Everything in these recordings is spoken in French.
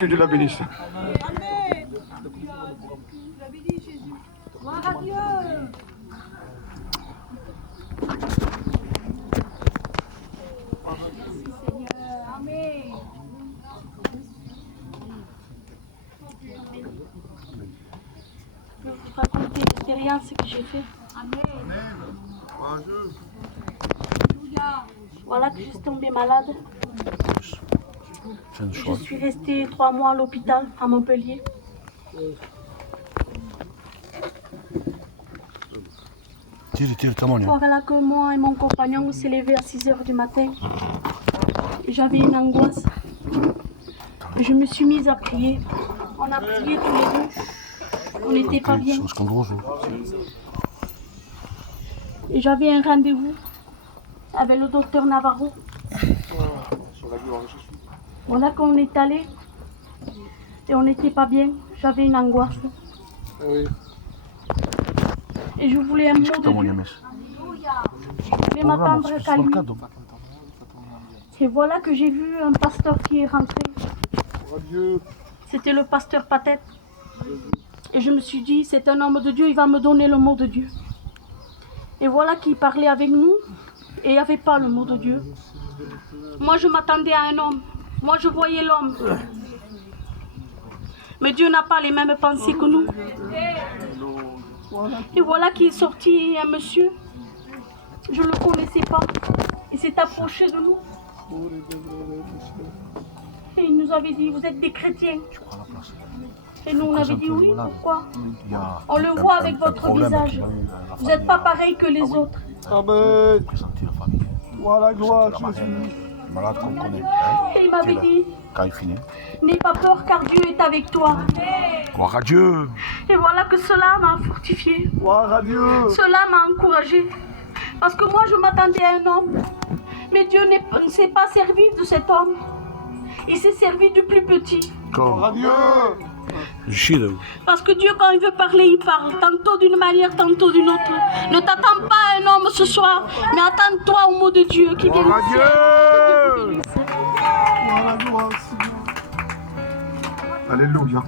Que Dieu la bénisse. Amen. Tu l'avais dit, Jésus. Gloire à Dieu. Merci Seigneur. Amen. Je vais vous raconter l'expérience que j'ai fait. Amen. Voilà que je suis tombée malade. Je suis restée 3 mois à l'hôpital à Montpellier. Voilà que moi et mon compagnon on s'est levés à 6h du matin. J'avais une angoisse. Je me suis mise à prier. On a prié tous les deux. On n'était pas bien. Et j'avais un rendez-vous avec le docteur Navarro. Voilà qu'on est allé et on n'était pas bien. J'avais une angoisse. Et je voulais un mot de Dieu. Je voulais m'attendre qu'à lui. Et voilà que j'ai vu un pasteur qui est rentré. C'était le pasteur Patette. Et je me suis dit, c'est un homme de Dieu, il va me donner le mot de Dieu. Et voilà qu'il parlait avec nous et il n'y avait pas le mot de Dieu. Moi, je m'attendais à un homme. Moi, je voyais l'homme. Mais Dieu n'a pas les mêmes pensées que nous. Et voilà qu'il est sorti un monsieur. Je ne le connaissais pas. Il s'est approché de nous. Et il nous avait dit, vous êtes des chrétiens. Et nous, on avait dit oui, pourquoi? On le voit avec votre visage. Vous n'êtes pas pareil que les autres. Amen. Voilà, gloire à Jésus. Malade qu'on connaît. Et il m'avait dit, Quand il finit. n'aie pas peur car Dieu est avec toi. Gloire à Dieu. Et voilà que cela m'a fortifié. Gloire à Dieu. Cela m'a encouragé. Parce que moi, je m'attendais à un homme. Mais Dieu ne s'est pas servi de cet homme. Il s'est servi du plus petit. Gloire à Dieu. Parce que Dieu, quand il veut parler, il parle. Tantôt d'une manière, tantôt d'une autre. Ne t'attends pas à un homme ce soir, mais attends-toi au mot de Dieu qui vient Gloire à du Dieu. ciel. Que Dieu vous bénisse. Gloire à Dieu, Seigneur. Alléluia.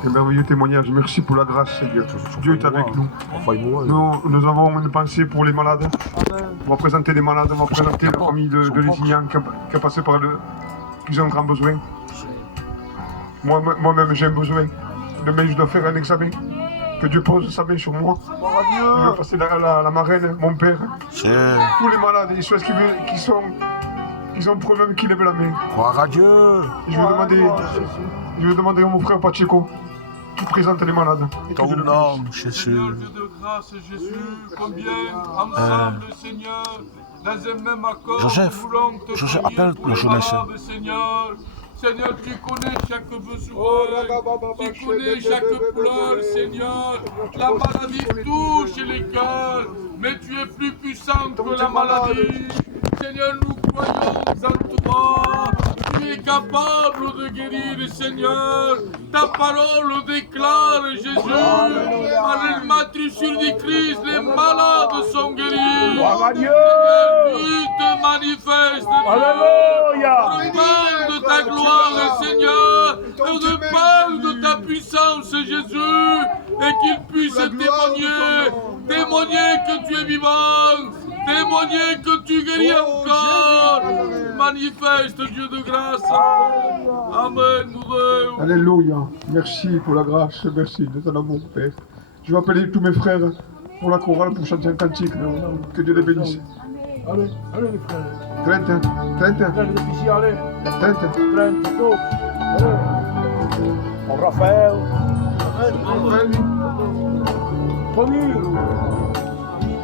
Quel merveilleux témoignage. Merci pour la grâce, Seigneur. Dieu est avec nous. Nous avons une pensée pour les malades. On va présenter les malades, on va présenter la famille de Lusignan qui a passé par qui ont grand besoin. Moi-même, j'ai un besoin. Demain, je dois faire un examen. Que Dieu pose sa main sur moi. Je vais passer la marraine, mon père. Tous les malades, ils sont qui ont problème, qui lèvent la main. Gloire à Dieu. Je vais demander à mon frère Pacheco qui présente les malades. Ton nom, Jésus. Seigneur Dieu de grâce, Jésus, combien ensemble, Seigneur, dans un même accord, Joseph, nous voulons te Joseph, bénir appelle pour le les jeunesse. malades, Seigneur. Seigneur, tu connais chaque besoin, tu connais chaque pleur, Seigneur. La maladie touche les cœurs, mais tu es plus puissant que la maladie. Seigneur, nous croyons en toi. Tu es capable de guérir, Seigneur. Ta parole déclare, Jésus. Par le matricule du Christ, les malades sont guéris. Gloire à Dieu. Seigneur, tu te manifestes. Alléluia. Reparle de ta gloire, Seigneur. Reparle de ta puissance, Jésus. Et qu'il puisse témoigner que tu es vivant. Témoigner que tu guéris encore. Manifeste, Dieu de grâce. Amen. Nous Alléluia. Merci pour la grâce, merci de ton amour, Père. Je vais appeler tous mes frères pour la chorale pour chanter un cantique. Que Dieu les bénisse. Allez, allez les frères. Trente. Allez les filles, allez. Trente. Prends, tous. Allez. Mon Raphaël. Tony.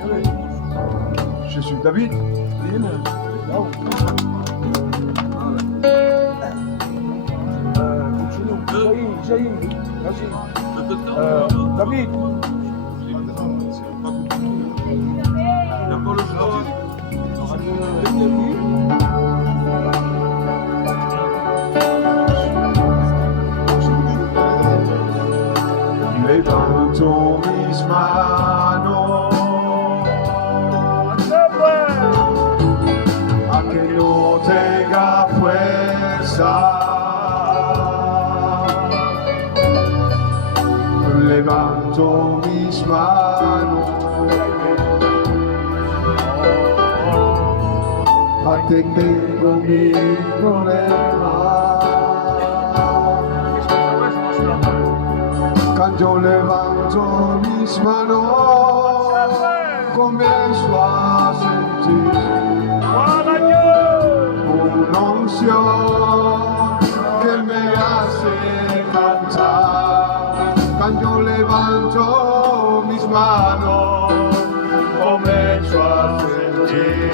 Allez. Jésus. David. Continue. Jaï. Vas-y. David. Levanto mis manos a que no tenga fuerza. levanto mis manos a ti tengo mi problema. Cuando yo levanto mis manos, comienzo a sentir una unción que me hace cantar. Cuando yo levanto mis manos, comienzo a sentir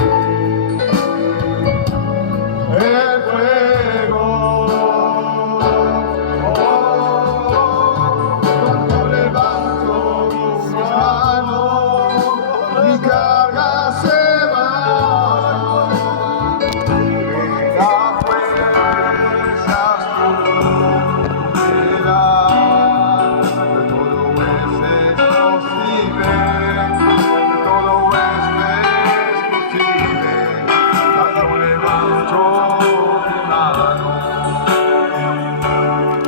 el fuego. Cuando levanto mis manos, mi carga se va. La fuerza me da. Todo es posible. Todo es posible. Cuando levanto mis manos,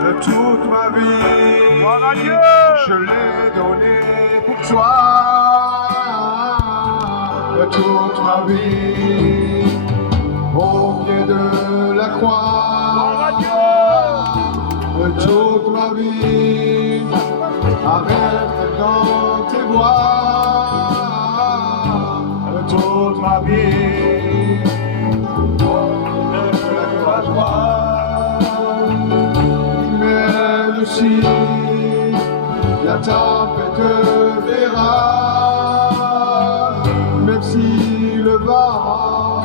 de toute ma vie, je l'ai donné pour toi. De toute ma vie, au pied de la croix. De toute ma vie, à rester dans tes bras. De toute ma vie, de la joie. Même si la tempête verra, même si le vent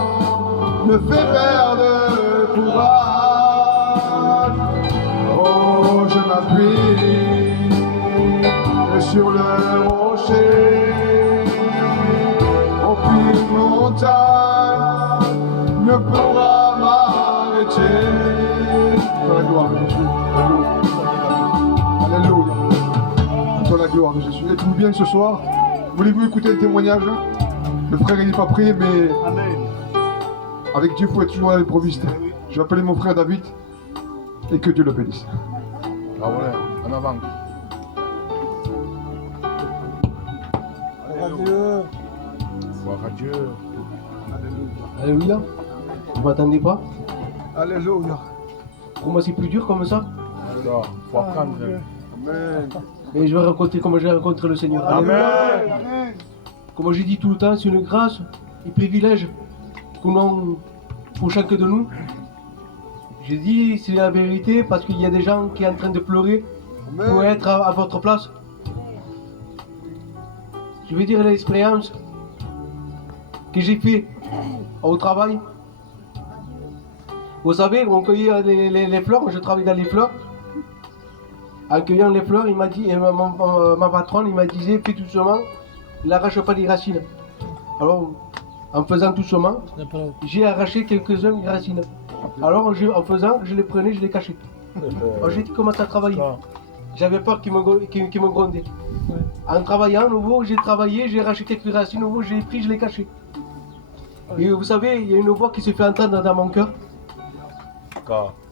me fait perdre courage, oh je m'appuie sur le rocher, aucune montagne ne pourra m'arrêter. Dans la gloire de Jésus, alléluia. Dans la gloire de Jésus. Êtes-vous bien ce soir? Voulez-vous écouter un témoignage? Le frère il n'est pas prêt, mais avec Dieu il faut être toujours à l'improviste. Je vais appeler mon frère David et que Dieu le bénisse. Ah voilà, en avant. Adieu. Gloire à Dieu. Alléluia. Vous m'attendez pas? Alléluia. Pour moi c'est plus dur comme ça. Alors, faut apprendre. Amen. Mais je vais raconter comment j'ai rencontré le Seigneur. Amen. Comme j'ai dit tout le temps, c'est une grâce et privilège qu'on a pour chacun de nous. J'ai dit c'est la vérité parce qu'il y a des gens qui sont en train de pleurer pour être à votre place. Je vais dire l'expérience que j'ai fait au travail. Vous savez, on cueillait les fleurs, je travaille dans les fleurs. En cueillant les fleurs, il m'a dit, ma patronne, il m'a dit, fais doucement, n'arrache pas les racines. Alors, en faisant doucement, j'ai arraché quelques-uns des racines. Alors, en faisant, je les prenais, je les cachais. Alors, j'ai dit comment ça travaillait. J'avais peur qu'il me grondait. En travaillant, nouveau, j'ai travaillé, j'ai arraché quelques racines, nouveau, je les ai pris, je les cachais. Et vous savez, il y a une voix qui se fait entendre dans mon cœur.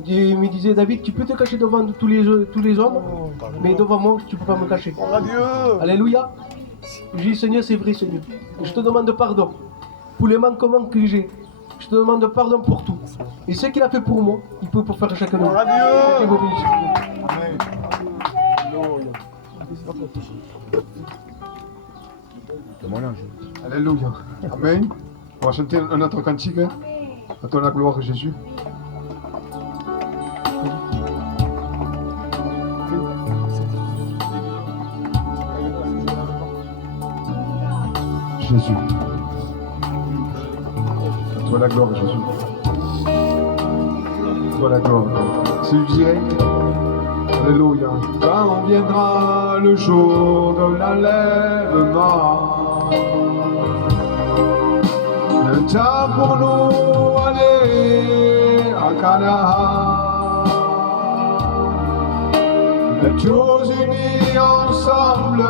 Il me disait, David, tu peux te cacher devant tous les hommes, mais devant moi, tu ne peux pas me cacher. Alléluia. Je dis, Seigneur, c'est vrai, Seigneur. Je te demande pardon pour les manquements que j'ai. Je te demande pardon pour tout. Et ce qu'il a fait pour moi, il peut pour faire chacun de nous. Que Dieu vous bénisse. Alléluia. Amen. On va chanter un autre cantique. À toi la gloire, Jésus. Jésus. À toi la gloire, Jésus. À toi la gloire. C'est du direct. Alléluia. Quand viendra le jour de l'enlèvement, le temps pour nous aller à Canaan, tous unis ensemble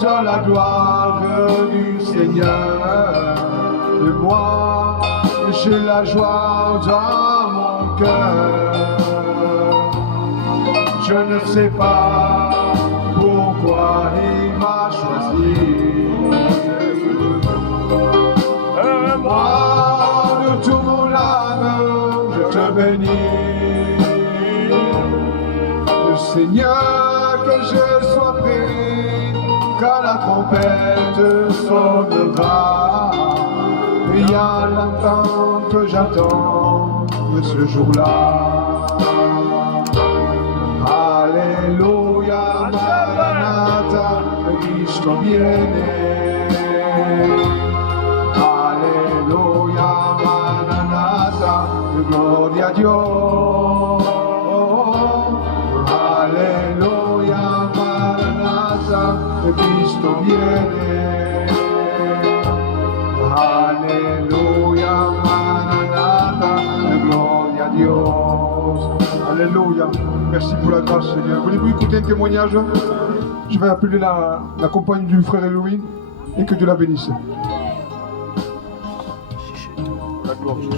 dans la gloire du Seigneur. Et moi, j'ai la joie dans mon cœur. Je ne sais pas pourquoi pourquoi il m'a choisi. Et moi, de tout mon âme, je te bénis. Le Seigneur, que je sois prêt quand la trompette sonnera. Il y a longtemps que j'attends ce jour-là. Alléluia, Maranatha, Cristo viene. Alléluia, Maranatha, gloria a Dios. Alléluia, Maranatha, Cristo viene. Alléluia, Maranatha, gloria a Dios. Alléluia. Merci pour la grâce, Seigneur. Voulez-vous écouter un témoignage? Je vais appeler la compagne du frère Louis et que Dieu la bénisse. La gloire. Oui.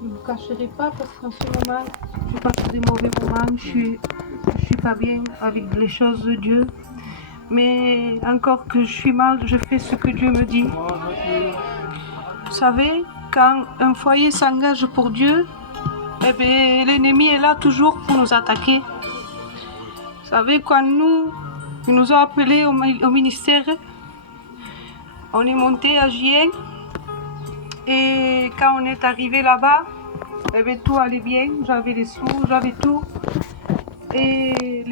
Je ne vous cacherai pas parce qu'en ce moment, je passe des mauvais moments, je suis pas bien avec les choses de Dieu. Mais encore que je suis mal, je fais ce que Dieu me dit. Vous savez, quand un foyer s'engage pour Dieu, eh bien, l'ennemi est là toujours pour nous attaquer. Vous savez, quand ils nous ont appelés au ministère, on est monté à Gien. Et quand on est arrivé là-bas, eh bien, tout allait bien. J'avais les sous, j'avais tout. Et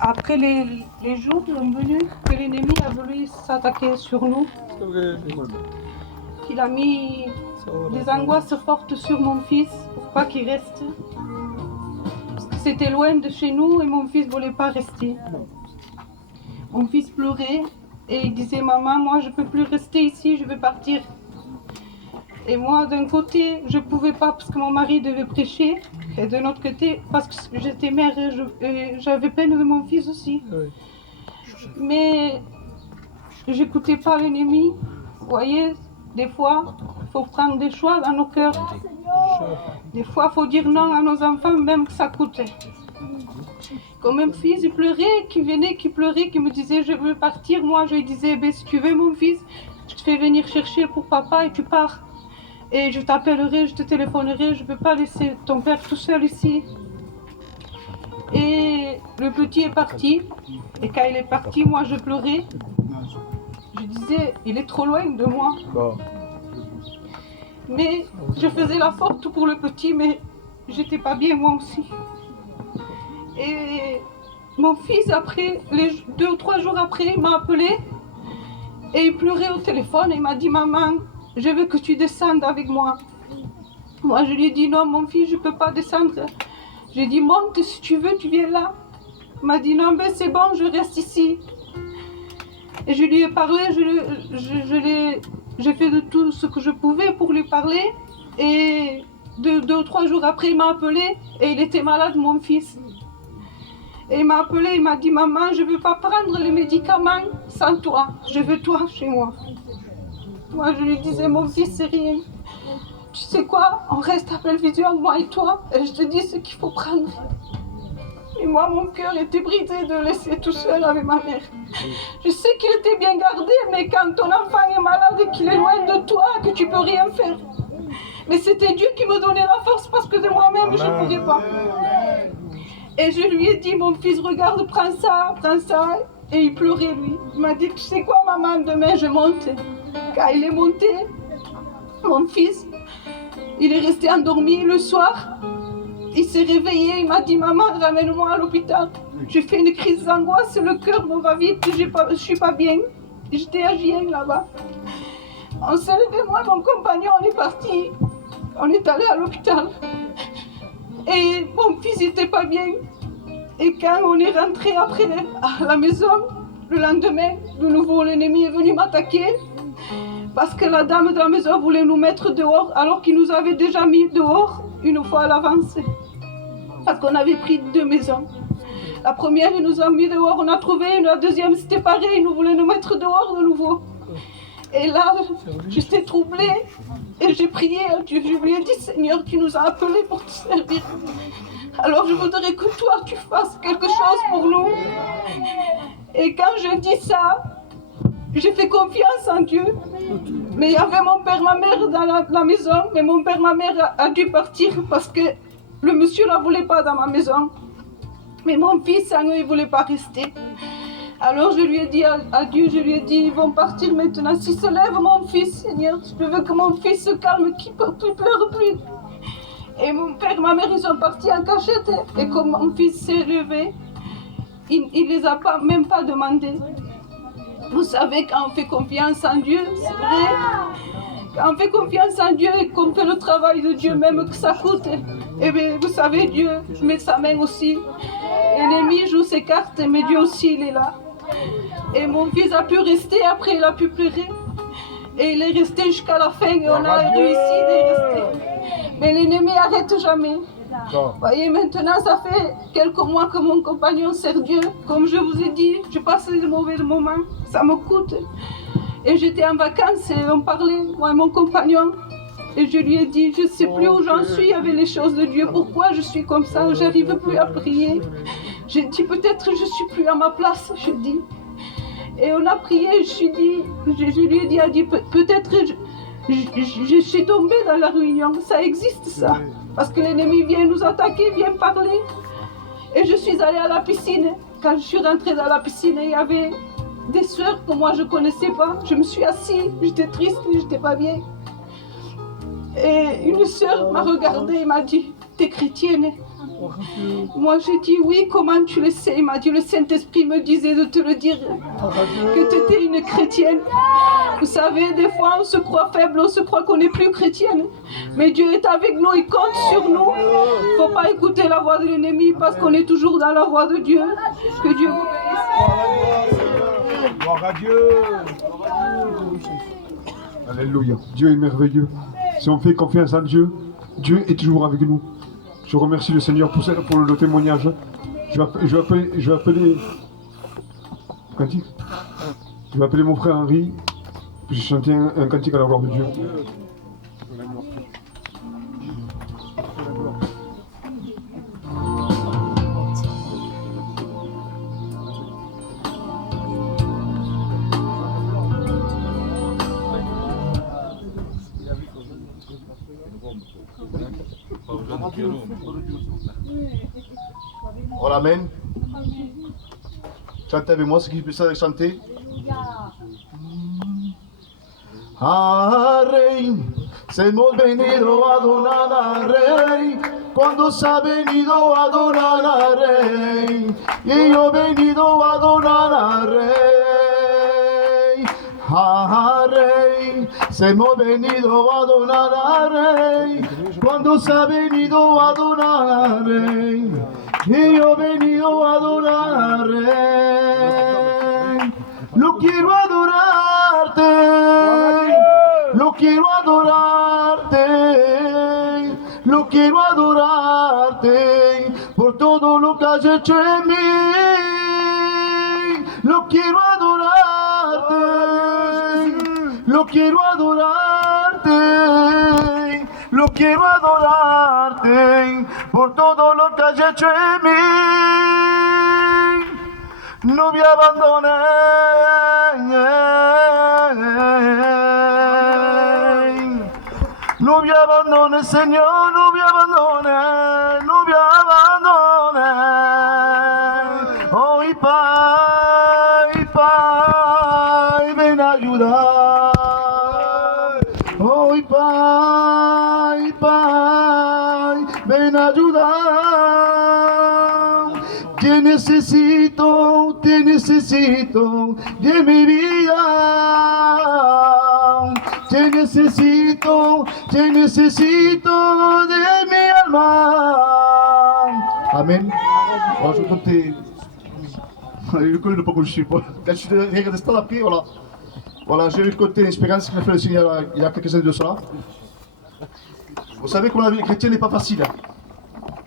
après les jours sont venus que l'ennemi a voulu s'attaquer sur nous. Il a mis des angoisses fortes sur mon fils pour pas qu'il reste. Parce que c'était loin de chez nous et mon fils ne voulait pas rester. Mon fils pleurait et il disait « Maman, moi je ne peux plus rester ici, je veux partir ». Et moi, d'un côté, je ne pouvais pas parce que mon mari devait prêcher. Et de l'autre côté, parce que j'étais mère et j'avais peine de mon fils aussi. Oui. Mais je n'écoutais pas l'ennemi. Vous voyez, des fois, il faut prendre des choix dans nos cœurs. Des fois, il faut dire non à nos enfants, même que ça coûte. Comme un fils, il pleurait, qui venait, qui pleurait, qui me disait « Je veux partir ». Moi, je lui disais « Si tu veux, mon fils, je te fais venir chercher pour papa et tu pars. Et je t'appellerai, je te téléphonerai, je ne peux pas laisser ton père tout seul ici. » Et le petit est parti. Et quand il est parti, moi je pleurais. Je disais, il est trop loin de moi. Mais je faisais la forte pour le petit, mais j'étais pas bien moi aussi. Et mon fils, après, 2 ou 3 jours après, il m'a appelé. Et il pleurait au téléphone et il m'a dit « Maman, je veux que tu descendes avec moi. » Moi, je lui ai dit « Non, mon fils, je ne peux pas descendre. » J'ai dit « Monte, si tu veux, tu viens là. » Il m'a dit « Non, ben c'est bon, je reste ici. » Et je lui ai parlé, j'ai fait de tout ce que je pouvais pour lui parler. Et 2 ou 3 jours après, il m'a appelé et il était malade, mon fils. Et il m'a appelé, il m'a dit « Maman, je ne veux pas prendre les médicaments sans toi. Je veux toi chez moi. » Moi, je lui disais, mon fils, c'est rien. Tu sais quoi, on reste à Bellevision, moi et toi, et je te dis ce qu'il faut prendre. Et moi, mon cœur était brisé de le laisser tout seul avec ma mère. Je sais qu'il était bien gardé, mais quand ton enfant est malade et qu'il est loin de toi, que tu peux rien faire. Mais c'était Dieu qui me donnait la force parce que de moi-même, je ne pouvais pas. Et je lui ai dit, mon fils, regarde, prends ça. Et il pleurait, lui. Il m'a dit, tu sais quoi, maman, demain, je monte. Quand il est monté, mon fils, il est resté endormi le soir. Il s'est réveillé, il m'a dit « Maman, ramène-moi à l'hôpital ». J'ai fait une crise d'angoisse, le cœur me va vite, je ne suis pas bien. J'étais à Gien là-bas. On s'est levé, moi et mon compagnon, on est parti. On est allé à l'hôpital. Et mon fils n'était pas bien. Et quand on est rentré après à la maison, le lendemain, de nouveau l'ennemi est venu m'attaquer. Parce que la dame de la maison voulait nous mettre dehors, alors qu'il nous avait déjà mis dehors une fois à l'avance. Parce qu'on avait pris 2 maisons. La première, ils nous ont mis dehors, on a trouvé, la deuxième, c'était pareil, ils nous voulaient nous mettre dehors de nouveau. Et là, j'étais troublée et j'ai prié à Dieu. Je lui ai dit, Seigneur, tu nous as appelés pour te servir. Alors je voudrais que toi, tu fasses quelque chose pour nous. Et quand je dis ça, j'ai fait confiance en Dieu. Mais il y avait mon père, ma mère dans la maison. Mais mon père, ma mère a dû partir parce que le monsieur ne la voulait pas dans ma maison. Mais mon fils, eux, il ne voulait pas rester. Alors je lui ai dit à Dieu, je lui ai dit, ils vont partir maintenant. S'il se lève, mon fils, Seigneur, je veux que mon fils se calme, qu'il ne pleure plus. Et mon père, ma mère, ils sont partis en cachette. Et comme mon fils s'est levé, il ne les a même pas demandé. Vous savez, quand on fait confiance en Dieu, c'est vrai. Quand on fait confiance en Dieu et qu'on fait le travail de Dieu, même que ça coûte, eh bien, vous savez, Dieu met sa main aussi. L'ennemi joue ses cartes, mais Dieu aussi, il est là. Et mon fils a pu rester, après il a pu pleurer. Et il est resté jusqu'à la fin et on a réussi de rester. Mais l'ennemi n'arrête jamais. Vous voyez, maintenant, ça fait quelques mois que mon compagnon sert Dieu. Comme je vous ai dit, je passe des mauvais moments, ça me coûte. Et j'étais en vacances et on parlait, moi et mon compagnon. Et je lui ai dit, je ne sais plus où j'en suis avec les choses de Dieu. Pourquoi je suis comme ça? Je n'arrive plus à prier. J'ai dit, peut-être je ne suis plus à ma place, je dis. Et on a prié, je lui ai dit, peut-être je suis tombée dans la réunion. Ça existe, ça. Parce que l'ennemi vient nous attaquer, vient parler. Et je suis allée à la piscine. Quand je suis rentrée dans la piscine, il y avait des sœurs que moi je ne connaissais pas. Je me suis assise, j'étais triste, je n'étais pas bien. Et une sœur m'a regardée et m'a dit, t'es chrétienne? Moi j'ai dit oui, comment tu le sais? Il m'a dit, le Saint-Esprit me disait de te le dire, que tu étais une chrétienne. Vous savez, des fois on se croit faible, on se croit qu'on n'est plus chrétienne. Mais Dieu est avec nous, il compte sur nous. Il ne faut pas écouter la voix de l'ennemi parce qu'on est toujours dans la voix de Dieu. Que Dieu vous bénisse. Gloire à Dieu. Alléluia. Dieu est merveilleux. Si on fait confiance en Dieu, Dieu est toujours avec nous. Je remercie le Seigneur pour le témoignage. Je vais appeler cantique. Je vais appeler mon frère Henri. Puis j'ai chanté un cantique à la gloire de Dieu. On l'amène. Chantez avec moi, ceux qui peuvent chanter. Ah, Rey, se hemos venido a adorar al Rey. Cuando se ha venido a adorar al Rey. Y yo he venido a adorar al Rey. Ah, Rey, se hemos venido a adorar al Rey. Cuando se ha venido a adorar al Rey. Y yo he venido a adorar al Rey. Lo quiero adorarte. Lo quiero adorarte. Lo quiero adorarte. Por todo lo que has hecho en mí. Lo quiero adorarte. Lo quiero adorarte. Lo quiero adorarte por todo lo que has hecho en mí. No me abandones, no me abandones, Señor, no me abandones, no me abandones. Hoy, Pai, ven a ayudar. Hoy, Pai, ven a ayudar. Te necesito de mi vida. Te necesito de mi alma. Amen. Alors, je vais compter. Je connais le pas que je suis. Quand je suis resté après, voilà. Voilà, j'ai eu côté l'expérience qu'il m'a fait le Seigneur il y a quelques années de cela. Vous savez que la vie chrétienne n'est pas facile.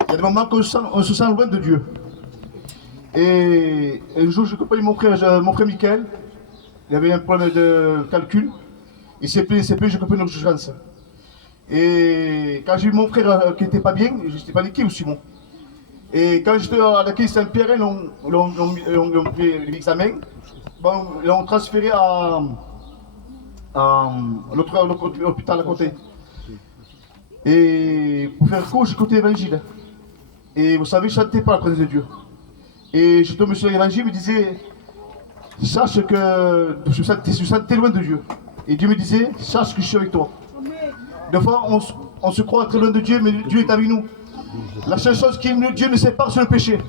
Il y a des moments qu'on se sent loin de Dieu. Et un jour, je accompagne mon frère Michael. Il avait un problème de calcul. Et c'est plus, je comprends nos chances. Et quand j'ai vu mon frère qui n'était pas bien, je n'étais pas l'équipe aussi, bon. Et quand j'étais à la clinique Saint-Pierre, ils ont fait l'examen. Bon, ils l'ont transféré à l'autre hôpital à côté. Et pour faire court, j'écoutais l'évangile. Et vous savez, je ne chantais pas la présence de Dieu. Et je tombais sur l'évangile, il me disait, sache que je suis sentais loin de Dieu. Et Dieu me disait, sache que je suis avec toi. Des fois, on se croit très loin de Dieu, mais Dieu est avec nous. La seule chose que Dieu ne sépare, c'est le péché.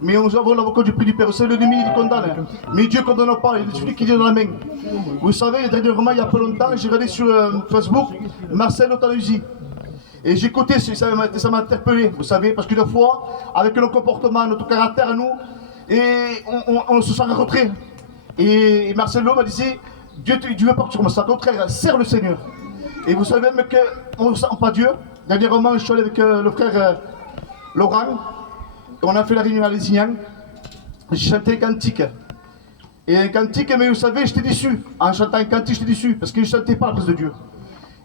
Mais nous avons l'avocat du prix du Père. C'est l'ennemi qui condamne. Mais Dieu ne condamne pas, il est celui qui est dans la main. Vous savez, dernièrement, il n'y a pas longtemps, j'ai regardé sur Facebook Marcel Otalusi. Et j'ai écouté, ça m'a interpellé, vous savez, parce que des fois, avec nos comportements, notre caractère à nous, et on se sent en retrait. Et Marcelo m'a dit, Dieu ne veut pas que tu commences. Au contraire, sers le Seigneur. Et vous savez même qu'on ne sent pas Dieu. Dernièrement, je suis allé avec le frère Laurent. On a fait la réunion à Lézignan. J'ai chanté un cantique. Et un cantique, mais vous savez, j'étais déçu. En chantant un cantique, j'étais déçu, parce que je ne chantais pas la place de Dieu.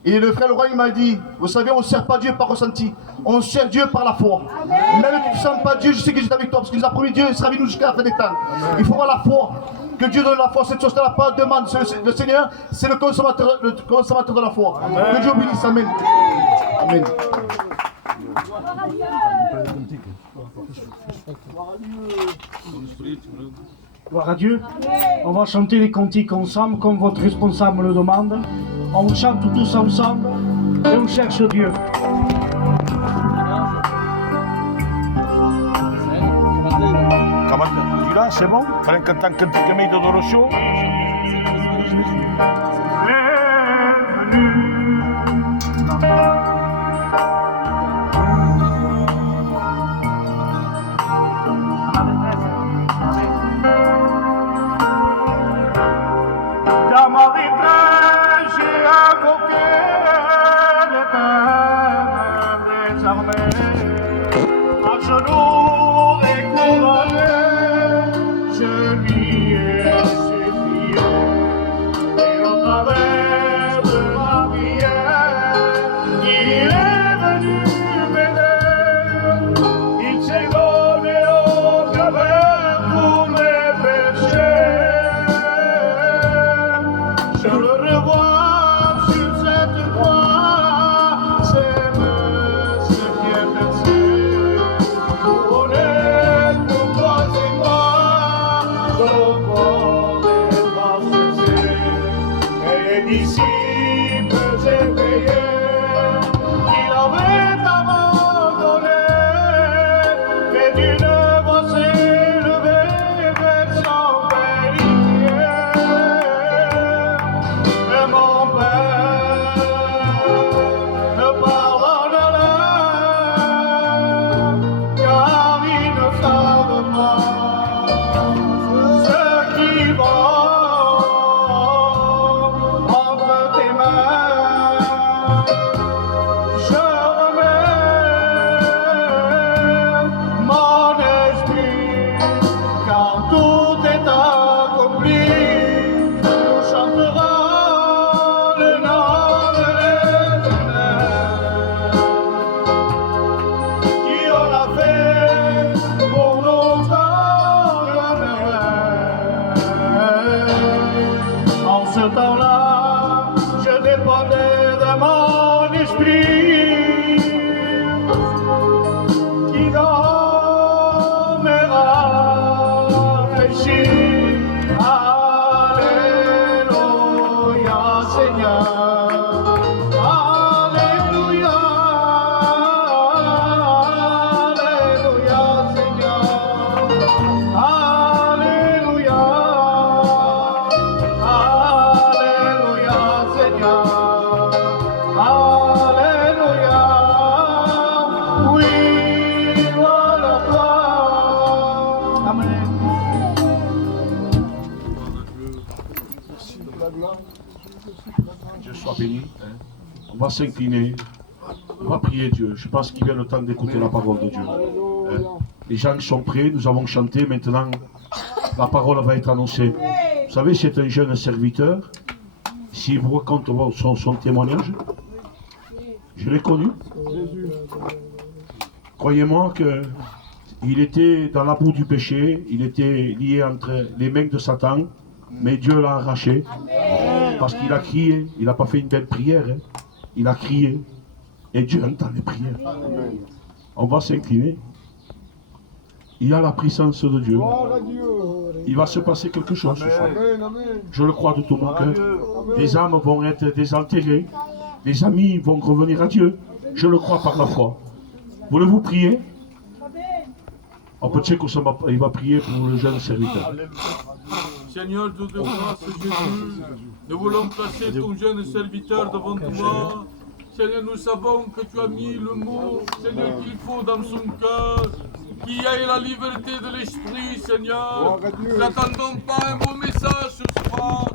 Et le frère Laurent, il m'a dit, vous savez, on ne sert pas Dieu par ressenti. On sert Dieu par la foi. Même si tu ne sens pas Dieu, je sais que j'étais avec toi, parce qu'il nous a promis Dieu, il sera avec nous jusqu'à la fin des temps. Il faut avoir la foi. Que Dieu donne la foi, cette chose-là, la pas demande. Le Seigneur, c'est le consommateur de la foi. Que Dieu bénisse, amen. Amen. Gloire à Dieu. On va chanter les cantiques ensemble, comme votre responsable le demande. On chante tous ensemble et on cherche Dieu. Tu l'as, c'est bon? Fallait que tant que tu mets de Dorosio. Dans ma détresse, j'ai invoqué l'Éternel des armées. À genoux et couronné, je lui ai supplié. Et au travers de ma prière, il est venu m'aider. Il s'est donné au travers pour mes péchés. Je le revois sur cette croix, c'est ce qui est percé. Couronné pour toi et moi, son corps est pas cessé. Et les disciples éveillés, qu'il avait abandonné, mais d'une voix s'élevée vers son péritier. Et mon Père, pardonne-leur, car ils ne savent pas ce qu'ils vont entre tes mains. Je remets mon esprit, car tout est accompli. Nous chanterons le nom de l'Éternel, qui aura fait pour nous tant de merveilles. En ce temps-là, je dépendais de mon esprit, qui dans mes rafraîchit. Alléluia, Seigneur. Alléluia, Alléluia, Seigneur. Alléluia, Alléluia, Seigneur. Alléluia, oui, voilà toi. Amen. Dieu soit béni. On va s'incliner. On va prier Dieu. Je pense qu'il vient le temps d'écouter la parole de Dieu. Les gens sont prêts. Nous avons chanté. Maintenant, la parole va être annoncée. Vous savez, c'est un jeune serviteur. s'il vous raconte son témoignage, je l'ai connu. Croyez-moi qu'il était dans la boue du péché, il était lié entre les mains de Satan, mais Dieu l'a arraché. Parce qu'il a crié, il n'a pas fait une belle prière, hein. Il a crié, et Dieu entend les prières. On va s'incliner. Il y a la puissance de Dieu. Il va se passer quelque chose ce soir. Je le crois de tout mon cœur. Des âmes vont être désaltérées. Les amis vont revenir à Dieu. Je le crois par la foi. Voulez-vous prier? On peut dire qu'il va prier pour le jeune serviteur. Seigneur Dieu de grâce, Jésus, nous voulons placer ton jeune serviteur devant toi. Seigneur, nous savons que tu as mis le mot, Seigneur, qu'il faut dans son cœur, qu'il y ait la liberté de l'esprit, Seigneur. Nous n'attendons pas un beau message ce soir,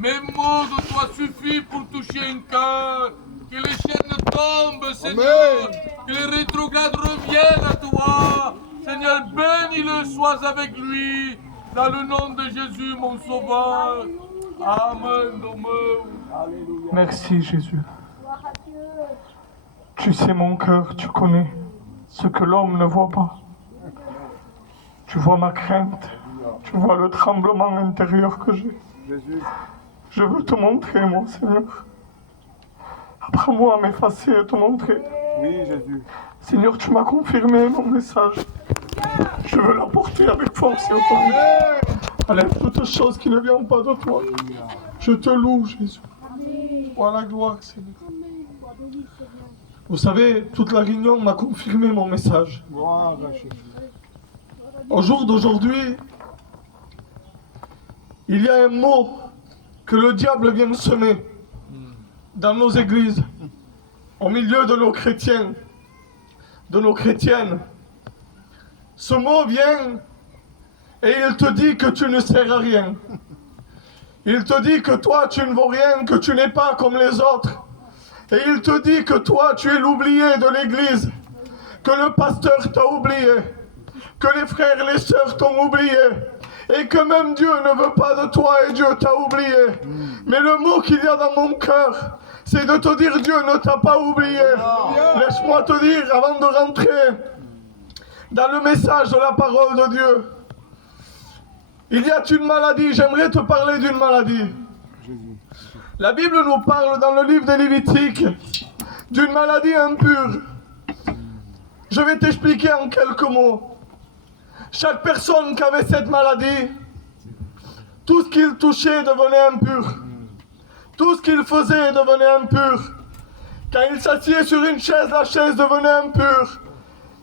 mais un mot de toi suffit pour toucher un cœur. Que les chaînes tombent, Seigneur, que les rétrogrades reviennent à toi. Seigneur, bénis-le, sois avec lui, dans le nom de Jésus, mon Sauveur. Amen. Amen. Merci Jésus. Tu sais mon cœur, tu connais ce que l'homme ne voit pas. Tu vois ma crainte, tu vois le tremblement intérieur que j'ai. Je veux te montrer, mon Seigneur. Apprends-moi à m'effacer et te montrer. Oui, Jésus. Seigneur, tu m'as confirmé mon message. Je veux l'apporter avec force et autorité. Enlève toutes choses qui ne viennent pas de toi. Je te loue, Jésus. Pour la gloire, Seigneur. Vous savez, toute la réunion m'a confirmé mon message. Au jour d'aujourd'hui, il y a un mot que le diable vient semer dans nos églises, au milieu de nos chrétiens, de nos chrétiennes. Ce mot vient et il te dit que tu ne sers à rien. Il te dit que toi tu ne vaux rien, que tu n'es pas comme les autres. Et il te dit que toi tu es l'oublié de l'église, que le pasteur t'a oublié, que les frères et les sœurs t'ont oublié, et que même Dieu ne veut pas de toi et Dieu t'a oublié. Mais le mot qu'il y a dans mon cœur, c'est de te dire Dieu ne t'a pas oublié. Laisse-moi te dire avant de rentrer dans le message de la parole de Dieu. Il y a une maladie, j'aimerais te parler d'une maladie. La Bible nous parle dans le livre des Lévitiques d'une maladie impure. Je vais t'expliquer en quelques mots. Chaque personne qui avait cette maladie, tout ce qu'il touchait devenait impur. Tout ce qu'il faisait devenait impur. Quand il s'assied sur une chaise, la chaise devenait impure.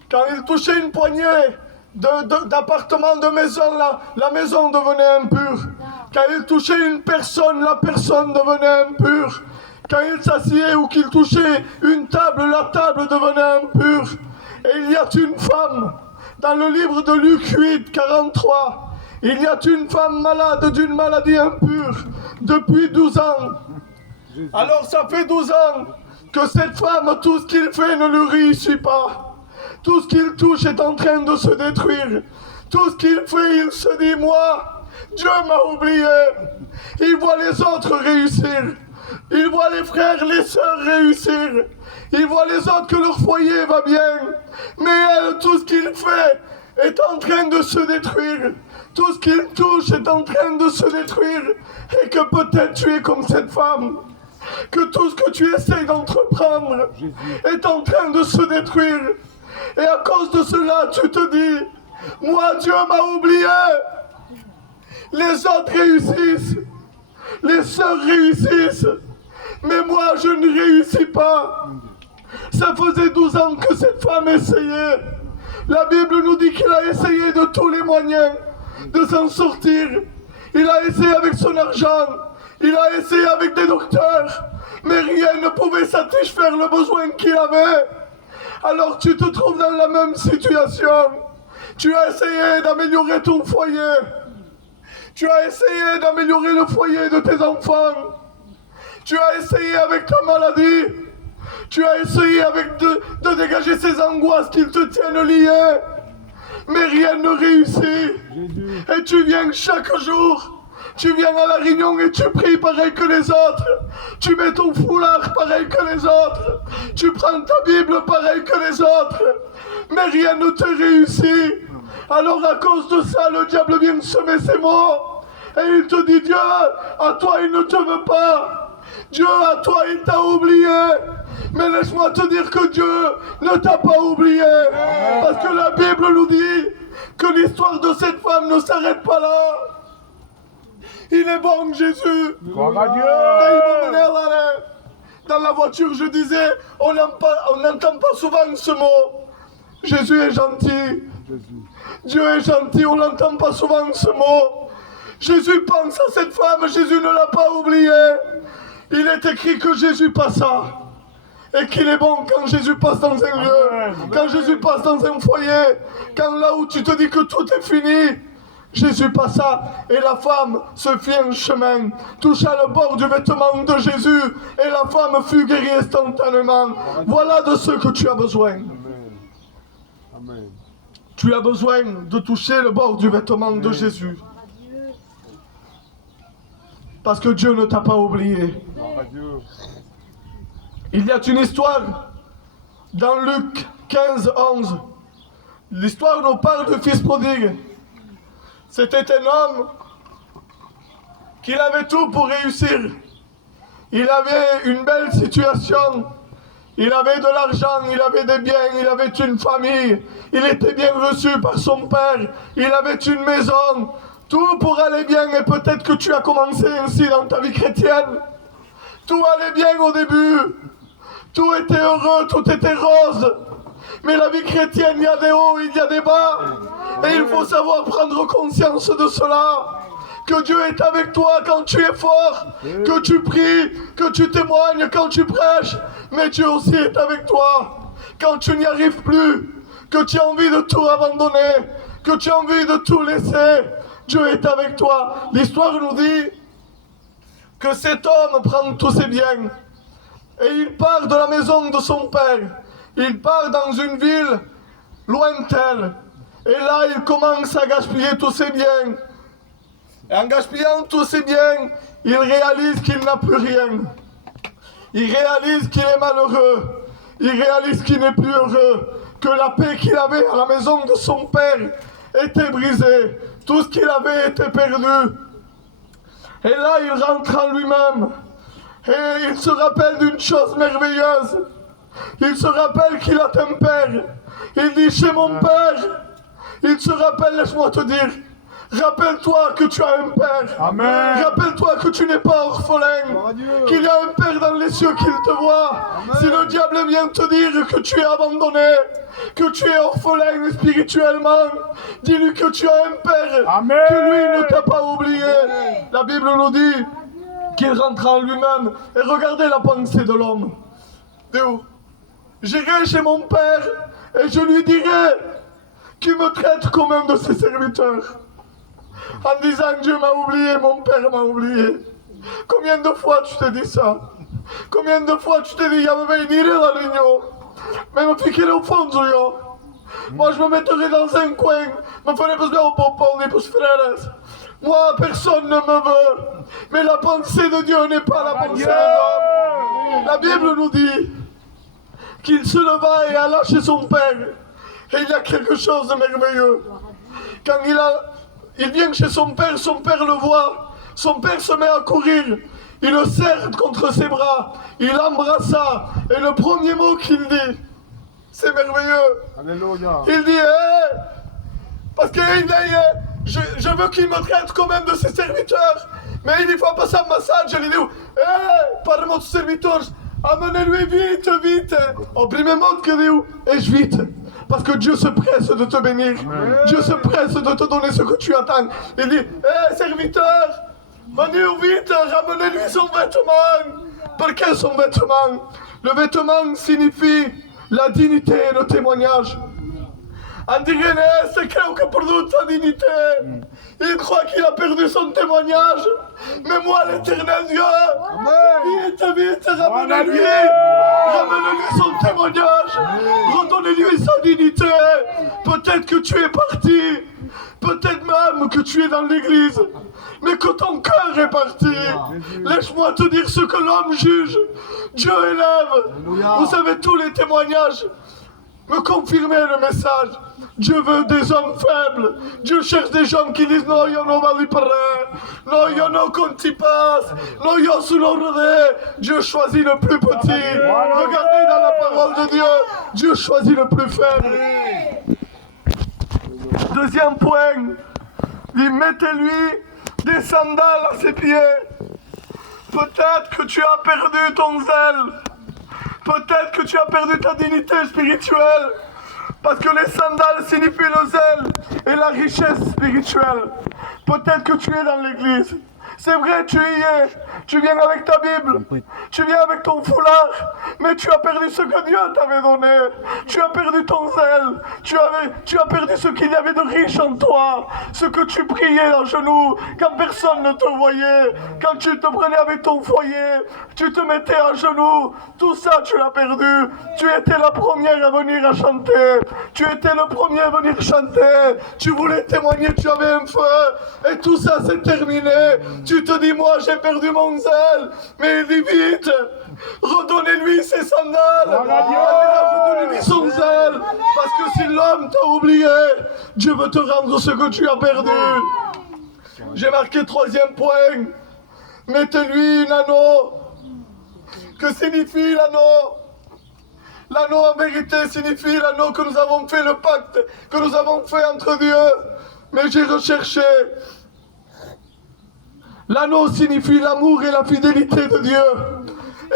Quand il touchait une poignée d'appartement, de maison, la maison devenait impure. Quand il touchait une personne, la personne devenait impure. Quand il s'assied ou qu'il touchait une table, la table devenait impure. Et il y a une femme, dans le livre de Luc 8, 43, il y a une femme malade d'une maladie impure depuis 12 ans. Alors ça fait 12 ans que cette femme, tout ce qu'il fait ne lui réussit pas. Tout ce qu'il touche est en train de se détruire. Tout ce qu'il fait, il se dit, moi, Dieu m'a oublié. Il voit les autres réussir. Il voit les frères, les sœurs réussir. Il voit les autres que leur foyer va bien. Mais elle, tout ce qu'il fait est en train de se détruire. Tout ce qu'il touche est en train de se détruire. Et que peut-être tu es comme cette femme. Que tout ce que tu essayes d'entreprendre est en train de se détruire. Et à cause de cela, tu te dis, moi, Dieu m'a oublié. Les autres réussissent. Les sœurs réussissent. Mais moi, je ne réussis pas. Ça faisait 12 ans que cette femme essayait. La Bible nous dit qu'il a essayé de tous les moyens de s'en sortir. Il a essayé avec son argent. Il a essayé avec des docteurs. Mais rien ne pouvait satisfaire le besoin qu'il avait. Alors tu te trouves dans la même situation. Tu as essayé d'améliorer ton foyer. Tu as essayé d'améliorer le foyer de tes enfants. Tu as essayé avec ta maladie. Tu as essayé avec de dégager ces angoisses qui te tiennent liées. Mais rien ne réussit. Et tu viens chaque jour. Tu viens à la réunion et tu pries pareil que les autres. Tu mets ton foulard pareil que les autres. Tu prends ta Bible pareil que les autres. Mais rien ne te réussit. Alors à cause de ça, le diable vient semer ses mots. Et il te dit, Dieu, à toi il ne te veut pas. Dieu, à toi il t'a oublié. Mais laisse-moi te dire que Dieu ne t'a pas oublié. Parce que la Bible nous dit que l'histoire de cette femme ne s'arrête pas là. Il est bon, Jésus. Gloire à Dieu. Et il m'a mené à l'arrêt. Dans la voiture, je disais, on n'entend pas souvent ce mot. Jésus est gentil. Dieu est gentil, on n'entend pas souvent ce mot. Jésus pense à cette femme, Jésus ne l'a pas oubliée. Il est écrit que Jésus passa. Et qu'il est bon quand Jésus passe dans un lieu, quand Jésus passe dans un foyer, quand là où tu te dis que tout est fini, Jésus passa et la femme se fit un chemin, toucha le bord du vêtement de Jésus et la femme fut guérie instantanément. Voilà de ce que tu as besoin. Amen. Tu as besoin de toucher le bord du vêtement de Jésus. Parce que Dieu ne t'a pas oublié. Gloire à Dieu. Il y a une histoire dans Luc 15, 11. L'histoire nous parle du fils prodigue. C'était un homme qui avait tout pour réussir. Il avait une belle situation. Il avait de l'argent, il avait des biens, il avait une famille. Il était bien reçu par son père. Il avait une maison. Tout pour aller bien et peut-être que tu as commencé ainsi dans ta vie chrétienne. Tout allait bien au début. Tout était heureux, tout était rose. Mais la vie chrétienne, il y a des hauts, il y a des bas. Et il faut savoir prendre conscience de cela. Que Dieu est avec toi quand tu es fort. Que tu pries, que tu témoignes quand tu prêches. Mais Dieu aussi est avec toi. Quand tu n'y arrives plus. Que tu as envie de tout abandonner. Que tu as envie de tout laisser. Dieu est avec toi. L'histoire nous dit que cet homme prend tous ses biens. Et il part de la maison de son père. Il part dans une ville lointaine. Et là, il commence à gaspiller tous ses biens. Et en gaspillant tous ses biens, il réalise qu'il n'a plus rien. Il réalise qu'il est malheureux. Il réalise qu'il n'est plus heureux. Que la paix qu'il avait à la maison de son père était brisée. Tout ce qu'il avait était perdu. Et là, il rentre en lui-même. Et il se rappelle d'une chose merveilleuse. Il se rappelle qu'il a un père. Il dit, chez mon père. Il se rappelle, laisse-moi te dire. Rappelle-toi que tu as un père. Amen. Rappelle-toi que tu n'es pas orphelin. Qu'il y a un père dans les cieux qui te voit. Amen. Si le diable vient te dire que tu es abandonné, que tu es orphelin spirituellement, dis-lui que tu as un père. Amen. Que lui ne t'a pas oublié. Amen. La Bible nous dit qu'il rentre en lui-même. Et regardez la pensée de l'homme. J'irai chez mon père et je lui dirai qu'il me traite comme un de ses serviteurs. En disant Dieu m'a oublié, mon père m'a oublié. Combien de fois tu t'es dit ça? Combien de fois tu t'es dit, io me venire la legno, mais me ficherai au fond io. Moi je me mettrai dans un coin, me ferai besoin au popon des pouces frères. Moi personne ne me veut, mais la pensée de Dieu n'est pas la pensée de l'homme. La Bible nous dit qu'il se leva et alla chez son père. Et il y a quelque chose de merveilleux. Quand il vient chez son père le voit. Son père se met à courir. Il le serre contre ses bras. Il l'embrassa. Et le premier mot qu'il dit, c'est merveilleux. Alléluia. Il dit, hey, parce que je veux qu'il me traite comme un de ses serviteurs. Mais il faut passer un massage. Il dit, hey, par mon serviteur, amenez-lui vite, vite. Au premier mot qu'il dit, et vite. Parce que Dieu se presse de te bénir. Amen. Dieu se presse de te donner ce que tu attends. Il dit, hé serviteur, venez vite, ramenez-lui son vêtement. Pourquoi son vêtement? Le vêtement signifie la dignité et le témoignage. André c'est quelqu'un qui a perdu sa dignité. Il croit qu'il a perdu son témoignage. Mais moi, l'éternel Dieu, vite, vite, ramenez-lui. Ramenez-lui son témoignage. Redonnez-lui sa dignité. Peut-être que tu es parti Peut-être même que tu es dans l'église, mais que ton cœur est parti. Laisse-moi te dire ce que l'homme juge. Dieu élève. Vous savez, tous les témoignages me confirmaient le message. Dieu veut des hommes faibles. Dieu cherche des hommes qui disent non, io non vali per non, io non conti pas, non, io sono re. Dieu choisit le plus petit. Regardez dans la parole de Dieu, Dieu choisit le plus faible. Deuxième point, dit mettez-lui des sandales à ses pieds. Peut-être que tu as perdu ton zèle. Peut-être que tu as perdu ta dignité spirituelle. Parce que les sandales signifient le zèle et la richesse spirituelle. Peut-être que tu es dans l'église. C'est vrai, tu y es. Tu viens avec ta Bible. Tu viens avec ton foulard. Mais tu as perdu ce que Dieu t'avait donné. Tu as perdu ton zèle. Tu as perdu ce qu'il y avait de riche en toi. Ce que tu priais en genoux quand personne ne te voyait. Quand tu te prenais avec ton foyer. Tu te mettais à genoux. Tout ça, tu l'as perdu. Tu étais la première à venir à chanter. Tu étais le premier à venir chanter. Tu voulais témoigner, tu avais un feu. Et tout ça, c'est terminé. Tu te dis, moi j'ai perdu mon zèle, mais il dit vite, redonnez-lui ses sandales, redonnez-lui son zèle, parce que si l'homme t'a oublié, Dieu veut te rendre ce que tu as perdu. J'ai marqué troisième point, mettez-lui l'anneau. Que signifie l'anneau? L'anneau en vérité signifie l'anneau que nous avons fait, le pacte que nous avons fait entre Dieu. Mais j'ai recherché. L'anneau signifie l'amour et la fidélité de Dieu.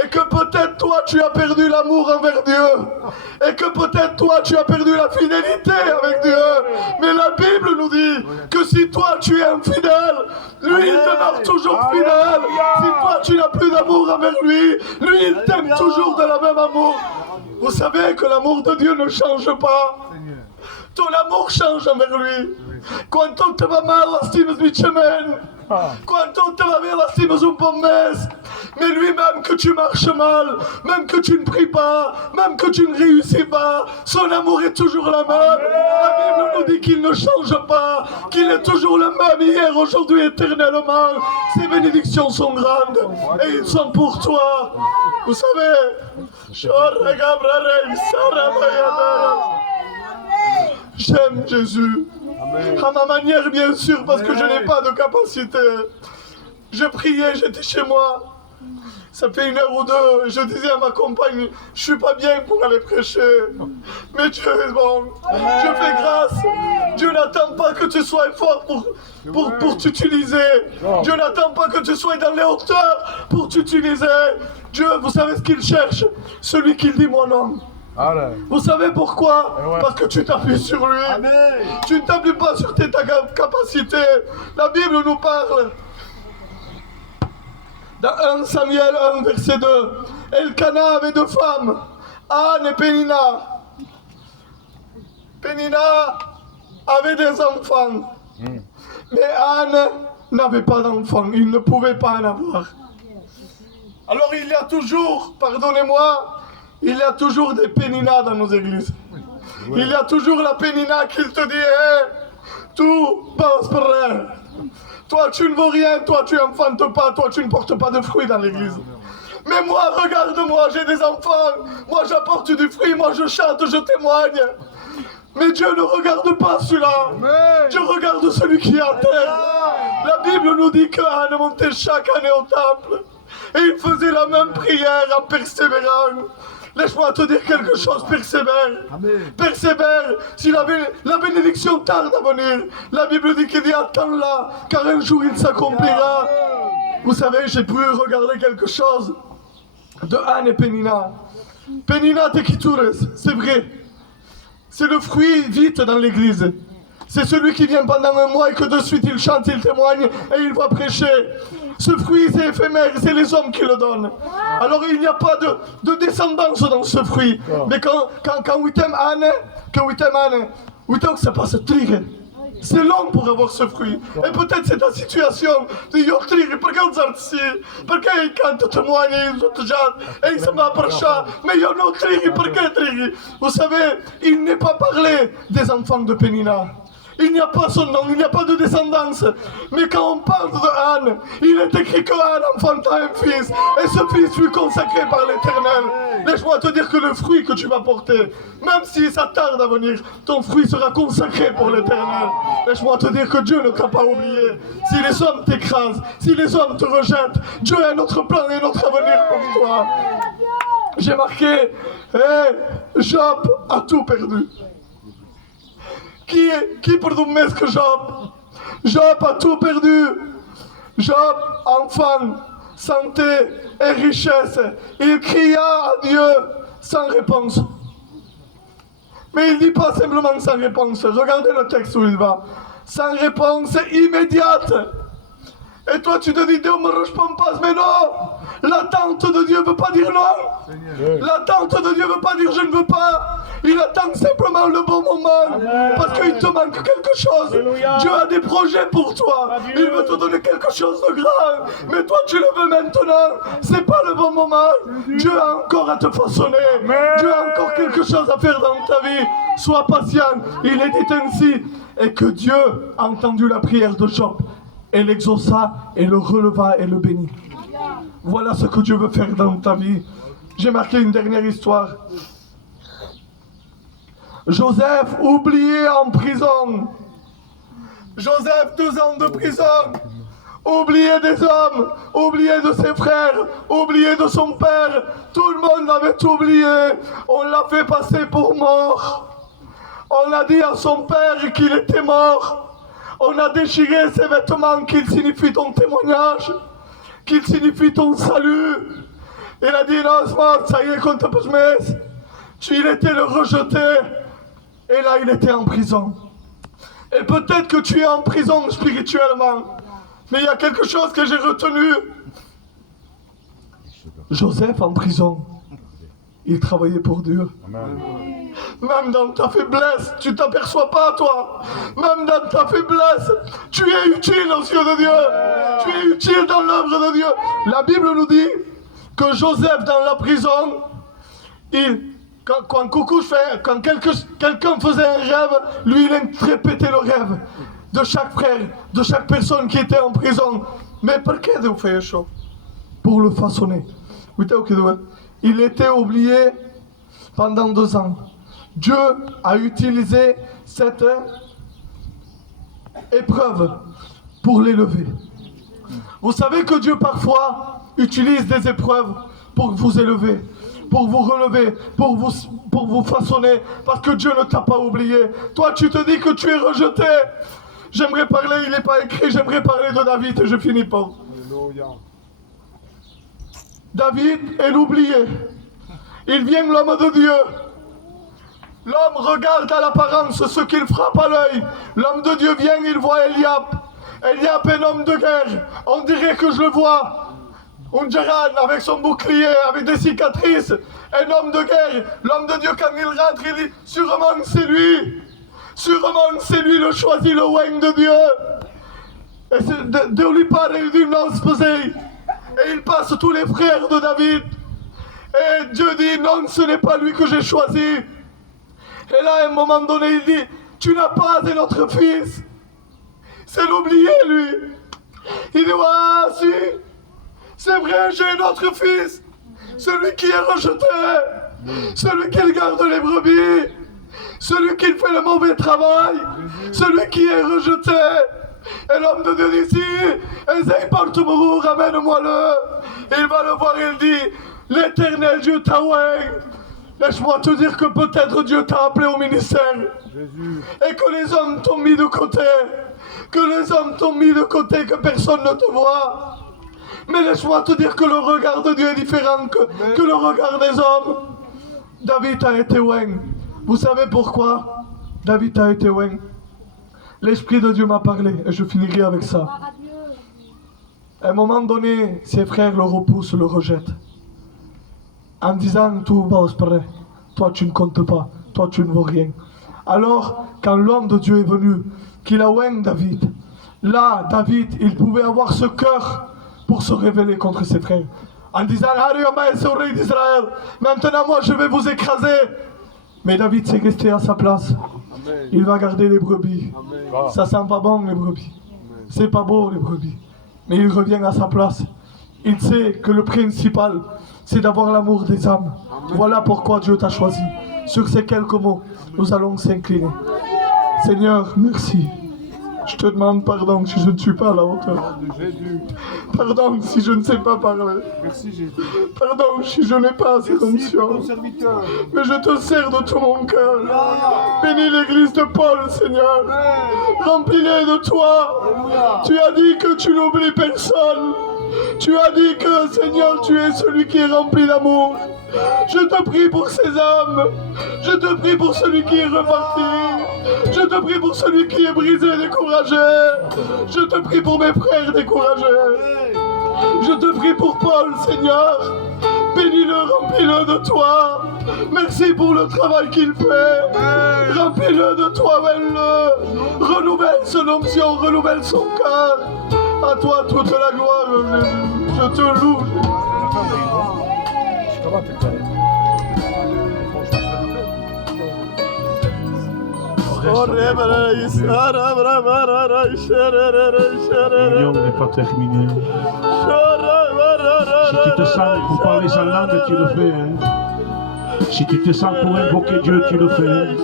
Et que peut-être toi tu as perdu l'amour envers Dieu. Et que peut-être toi tu as perdu la fidélité avec Dieu. Mais la Bible nous dit que si toi tu es infidèle, lui il demeure toujours fidèle. Si toi tu n'as plus d'amour envers lui, lui il t'aime toujours de la même amour. Vous savez que l'amour de Dieu ne change pas. Ton amour change envers lui. Quanto te va mal lastimes vicemen. Quanto te va bien lastimes un bon mes. Mais lui-même que tu marches mal, même que tu ne pries pas, même que tu ne réussis pas, son amour est toujours le même. La Bible nous dit qu'il ne change pas, qu'il est toujours le même hier, aujourd'hui, éternellement. Ses bénédictions sont grandes et ils sont pour toi. Vous savez, j'aime Jésus. À ma manière, bien sûr, parce que je n'ai pas de capacité. Je priais, j'étais chez moi. Ça fait 1 heure ou 2, et je disais à ma compagne, je suis pas bien pour aller prêcher. Mais Dieu est bon. Dieu fait grâce. Dieu n'attend pas que tu sois fort pour t'utiliser. Dieu n'attend pas que tu sois dans les hauteurs pour t'utiliser. Dieu, vous savez ce qu'il cherche? Celui qui dit mon nom. Vous savez pourquoi? Parce que tu t'appuies sur lui. Tu ne t'appuies pas sur tes capacités. La Bible nous parle. Dans 1 Samuel 1, verset 2, Elkana avait 2 femmes, Anne et Pénina. Pénina avait des enfants, mais Anne n'avait pas d'enfants, il ne pouvait pas en avoir. Alors il y a toujours, pardonnez-moi, il y a toujours des Péninas dans nos églises. Il y a toujours la Pénina qui te dit, tout passe par rien. Toi, tu ne vaux rien, toi, tu n'enfantes pas, toi, tu ne portes pas de fruits dans l'église. Mais moi, regarde-moi, j'ai des enfants, moi, j'apporte du fruit, moi, je chante, je témoigne. Mais Dieu ne regarde pas celui-là. Dieu regarde celui qui est à terre. La Bible nous dit qu'Anne montait chaque année au temple. Et il faisait la même prière en persévérant. Laisse-moi te dire quelque chose, persévère. Persévère. Si la bénédiction tarde à venir, la Bible dit qu'il dit attends-la, car un jour il s'accomplira. Vous savez, j'ai pu regarder quelque chose de Anne et Pénina. Pénina Tequitures, c'est vrai. C'est le fruit vite dans l'église. C'est celui qui vient pendant 1 mois et que de suite il chante, il témoigne et il va prêcher. Ce fruit c'est éphémère, c'est les hommes qui le donnent. Alors il n'y a pas de descendance dans ce fruit. Mais quand Witem Anne, Witem ça passe trire. C'est long pour avoir ce fruit. Et peut-être c'est ta situation. Io triri perché alzarsi, perché il canto témoigne, et il se met à parcher. Mais io non triri, perché triri. Vous savez, il n'est pas parlé des enfants de Pénina. Il n'y a pas son nom, il n'y a pas de descendance. Mais quand on parle de Anne, il est écrit que Anne enfanta un fils. Et ce fils fut consacré par l'Éternel. Laisse-moi te dire que le fruit que tu vas porter, même si ça tarde à venir, ton fruit sera consacré pour l'Éternel. Laisse-moi te dire que Dieu ne t'a pas oublié. Si les hommes t'écrasent, si les hommes te rejettent, Dieu a notre plan et notre avenir pour toi. J'ai marqué, Job a tout perdu. Qui pour nous mettre que Job? Job a tout perdu. Job, enfant, santé et richesse. Il cria à Dieu sans réponse. Mais il ne dit pas simplement sans réponse. Regardez le texte où il va. Sans réponse immédiate. Et toi tu te dis, Dieu me répond pas, mais non! L'attente de Dieu ne veut pas dire non! L'attente de Dieu ne veut pas dire je ne veux pas! Il attend simplement le bon moment, parce qu'il te manque quelque chose. Dieu a des projets pour toi. Il veut te donner quelque chose de grand. Mais toi tu le veux maintenant. C'est pas le bon moment. Dieu a encore à te façonner. Dieu a encore quelque chose à faire dans ta vie. Sois patient. Il est dit ainsi. Et que Dieu a entendu la prière de Job. Et l'exauça, et le releva, et le bénit. Voilà ce que Dieu veut faire dans ta vie. J'ai marqué une dernière histoire. Joseph, oublié en prison. Joseph, 2 ans de prison. Oublié des hommes, oublié de ses frères, oublié de son père. Tout le monde l'avait oublié. On l'a fait passer pour mort. On a dit à son père qu'il était mort. On a déchiré ses vêtements, qu'il signifie ton témoignage, qu'il signifie ton salut. Il a dit non, ça y est, qu'on te pose. Il était le rejeté. Et là, il était en prison. Et peut-être que tu es en prison spirituellement. Mais il y a quelque chose que j'ai retenu. Joseph en prison, il travaillait pour Dieu. Même dans ta faiblesse, tu ne t'aperçois pas, toi. Même dans ta faiblesse, tu es utile aux yeux de Dieu. Tu es utile dans l'œuvre de Dieu. La Bible nous dit que Joseph, dans la prison, quand quelqu'un faisait un rêve, lui, il répétait le rêve de chaque frère, de chaque personne qui était en prison. Mais pourquoi vous faites ça? Pour le façonner. Il était oublié pendant 2 ans. Dieu a utilisé cette épreuve pour l'élever. Vous savez que Dieu parfois utilise des épreuves pour vous élever, pour vous relever, pour vous façonner, parce que Dieu ne t'a pas oublié. Toi tu te dis que tu es rejeté. J'aimerais parler, il n'est pas écrit, j'aimerais parler de David et je finis pas. David est l'oublié. Il vient l'homme de Dieu. L'homme regarde à l'apparence ce qu'il frappe à l'œil. L'homme de Dieu vient, il voit Eliab. Eliab est un homme de guerre. On dirait que je le vois. Undjaran avec son bouclier, avec des cicatrices. Un homme de guerre. L'homme de Dieu, quand il rentre, il dit sûrement c'est lui. Sûrement c'est lui le choisi, le oing de Dieu. Et de lui parler d'une lance pesée. Et il passe tous les frères de David. Et Dieu dit non, ce n'est pas lui que j'ai choisi. Et là, à un moment donné, il dit, tu n'as pas un autre fils. C'est l'oublié, lui. Il dit, ah, si, c'est vrai, j'ai un autre fils. Celui qui est rejeté. Celui qui garde les brebis. Celui qui fait le mauvais travail. Celui qui est rejeté. Et l'homme de Dieu dit, si, Esaïe porte-mourou, ramène-moi-le. Il va le voir, il dit, l'Éternel Dieu t'a oué. Laisse-moi te dire que peut-être Dieu t'a appelé au ministère. Jésus. Et que les hommes t'ont mis de côté. Que les hommes t'ont mis de côté, que personne ne te voit. Mais laisse-moi te dire que le regard de Dieu est différent que le regard des hommes. David a été oint. Vous savez pourquoi David a été oint? L'Esprit de Dieu m'a parlé et je finirai avec ça. À un moment donné, ses frères le repoussent, le rejettent. En disant, tout va prêt. Toi tu ne comptes pas, toi tu ne vaux rien. Alors, quand l'homme de Dieu est venu, qu'il a oint David, là, David, il pouvait avoir ce cœur pour se révéler contre ses frères. En disant, c'est au roi d'Israël, maintenant moi je vais vous écraser. Mais David s'est resté à sa place. Il va garder les brebis. Ça sent pas bon, les brebis. C'est pas beau, les brebis. Mais il revient à sa place. Il sait que le principal, c'est d'avoir l'amour des âmes. Voilà pourquoi Dieu t'a choisi. Sur ces quelques mots, nous allons s'incliner. Seigneur, merci. Je te demande pardon si je ne suis pas à la hauteur. Pardon si je ne sais pas parler. Merci Jésus. Pardon si je n'ai pas assez d'onction. Mais je te sers de tout mon cœur. Bénis l'église de Paul, Seigneur. Remplis-les de toi. Tu as dit que tu n'oublies personne. Tu as dit que, Seigneur, tu es celui qui est rempli d'amour. Je te prie pour ces âmes. Je te prie pour celui qui est reparti. Je te prie pour celui qui est brisé, découragé. Je te prie pour mes frères découragés. Je te prie pour Paul, Seigneur. Bénis-le, remplis-le de toi. Merci pour le travail qu'il fait. Remplis-le de toi, le. Renouvelle son onction, renouvelle son cœur. À toi toute la gloire, Jésus. Je te loue, Jésus. L'union n'est pas terminée. Si tu te sens pour parler sa langue, tu le fais. Hein. Si tu te sens pour invoquer Dieu, tu le fais.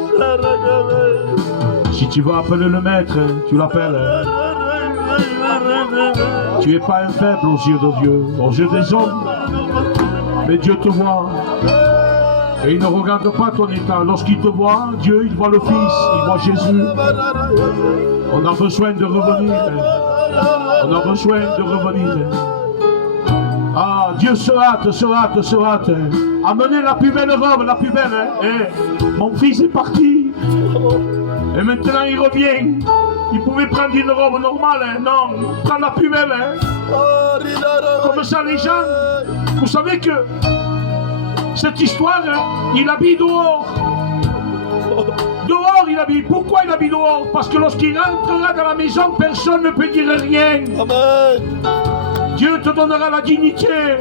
Si tu veux appeler le maître, tu l'appelles. Tu n'es pas un faible aux yeux de Dieu, aux yeux des hommes. Mais Dieu te voit. Et il ne regarde pas ton état. Lorsqu'il te voit, Dieu, il voit le Fils, il voit Jésus. On a besoin de revenir. On a besoin de revenir. Ah, Dieu se hâte, se hâte, se hâte. Amenez la plus belle robe, la plus belle. Eh, mon fils est parti. Et maintenant il revient. Il pouvait prendre une robe normale, hein? Non, prends la plus belle. Hein? Comme ça les gens, vous savez que cette histoire, hein, il habille dehors. Dehors il habille. Pourquoi il habille dehors? Parce que lorsqu'il rentrera dans la maison, personne ne peut dire rien. Amen. Dieu te donnera la dignité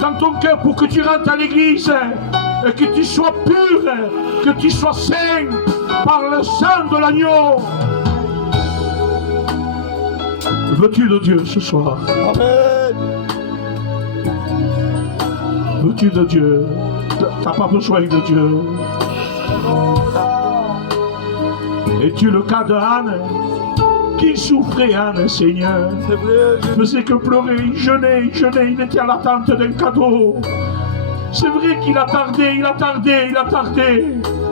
dans ton cœur pour que tu rentres à l'église et que tu sois pur, que tu sois saint par le sang de l'agneau. Veux-tu de Dieu ce soir? Amen. Veux-tu de Dieu? Tu n'as pas besoin de Dieu. Es-tu le cas de Anne qui souffrait, Anne, Seigneur? C'est vrai, je faisais que pleurer, il jeûnait, il était à l'attente d'un cadeau. C'est vrai qu'il a tardé,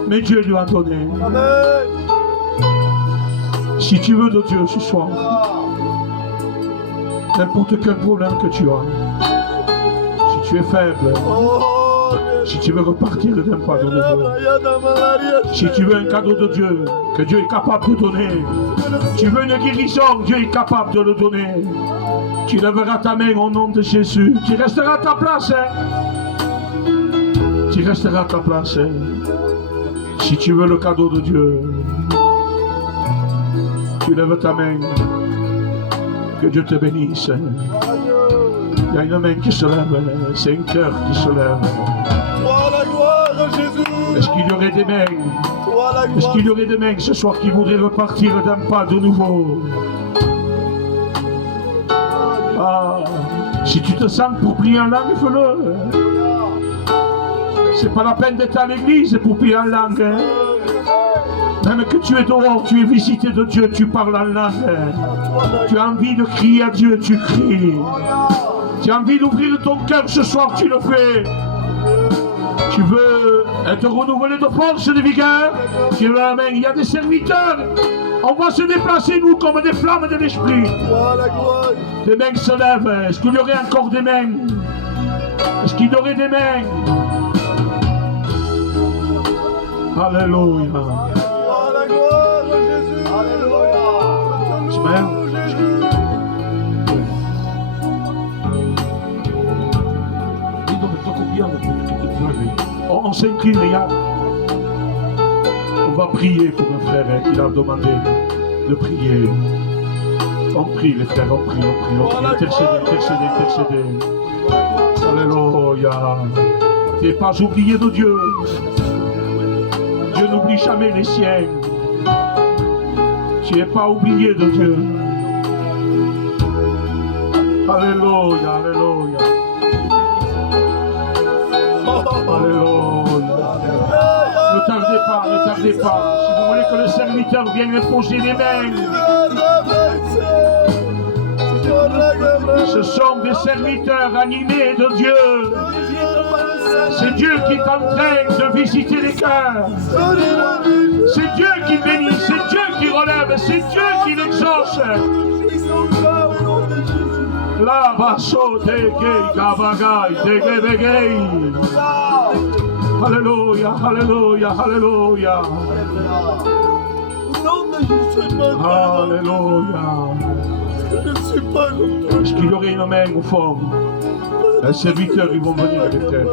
mais Dieu lui a donné. Amen. Si tu veux de Dieu ce soir, n'importe quel problème que tu as, si tu es faible, si tu veux repartir d'un pas de nouveau, si tu veux un cadeau de Dieu, que Dieu est capable de donner, tu veux une guérison, Dieu est capable de le donner, tu lèveras ta main au nom de Jésus, tu resteras à ta place, hein? Tu resteras à ta place, hein? Si tu veux le cadeau de Dieu, tu lèves ta main. Que Dieu te bénisse. Il y a une main qui se lève, c'est un cœur qui se lève. Toi la gloire, Jésus. Est-ce qu'il y aurait des mains? Est-ce qu'il y aurait des mains ce soir qui voudraient repartir d'un pas de nouveau? Ah, si tu te sens pour prier en langue, fais-le. C'est pas la peine d'être à l'église pour prier en langue. Hein? Même que tu es dehors, tu es visité de Dieu, tu parles en langue. Tu as envie de crier à Dieu, tu cries. Tu as envie d'ouvrir ton cœur ce soir, tu le fais. Tu veux être renouvelé de force et de vigueur, tu lèves la main. Il y a des serviteurs. On va se déplacer, nous, comme des flammes de l'esprit. Des mains se lèvent. Est-ce qu'il y aurait encore des mains? Est-ce qu'il y aurait des mains? Alléluia. La gloire de Jésus. Alléluia. Ismaël. On s'incline, regarde. On va prier pour un frère qui a demandé de prier. On prie, les frères, on prie. Intercédez. Alléluia. Tu n'es pas oublié de Dieu. Dieu n'oublie jamais les siens. Tu n'es pas oublié de Dieu. Alléluia, alléluia. Alléluia. Ne tardez pas, ne tardez pas. Si vous voulez que le serviteur vienne poser les mains. Ce sont des serviteurs animés de Dieu. C'est Dieu qui est en train de visiter les cœurs. C'est Dieu qui bénit, c'est Dieu qui relève, c'est Dieu qui l'exauce. La basso te gay, gabagai, te gay. Alléluia, alléluia, alléluia. Alléluia. Est-ce qu'il y aurait une main au fond? Les serviteurs, ils vont venir avec elle.